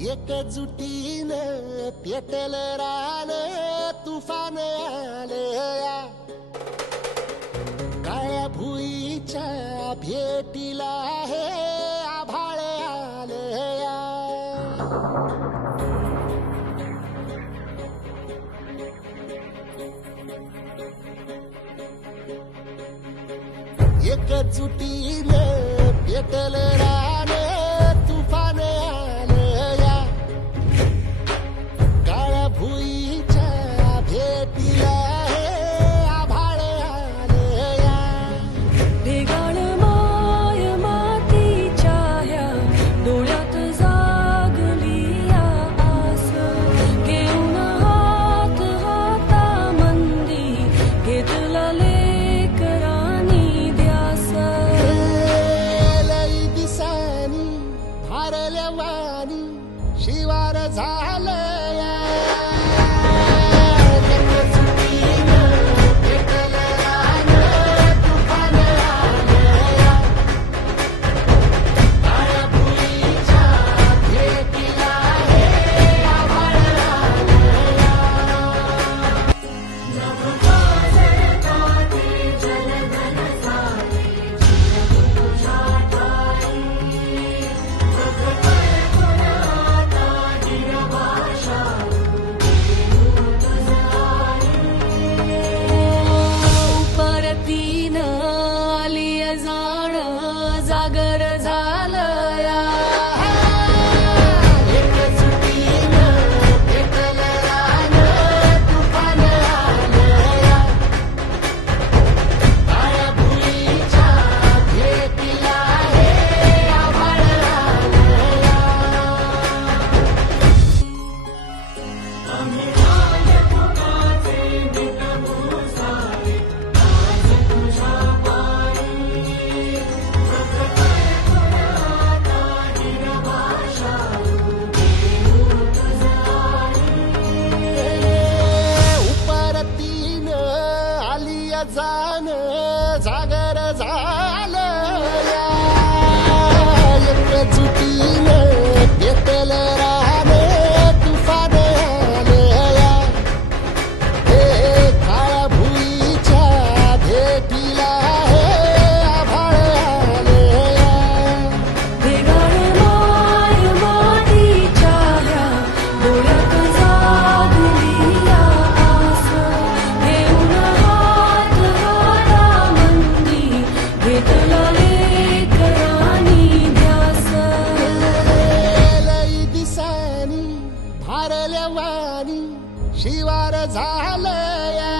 एकजुटीनं पेटल रान तुफान आलया काळ्या भुईच्या भेटीला हे आभाळ आलया एकजुटीनं पेटल रान तुफान आलया काळ्या भुईच्या भेटीला हे आभाळ आलया ढेगाळ माय मातीच्या ह्या डोळ्यात जागली या आस घेऊन हात हातामंदी घेतला लेकरांनी ध्यास लई दिसानी भारल्या वाणी शिवार झालया जागर झालया जान जागर झालया एकजुटीनं पेटल रान तुफान आलया हे काळ्या भुईच्या भेटीला हे आभाळ आलया ढेगाळ माय मातीच्या ह्या डोळ्यात जागली या आस घेऊन हात हातामंदी घेतला लेकरांनी ध्यास लई दिसानी भारल्या वाणी शिवार झालया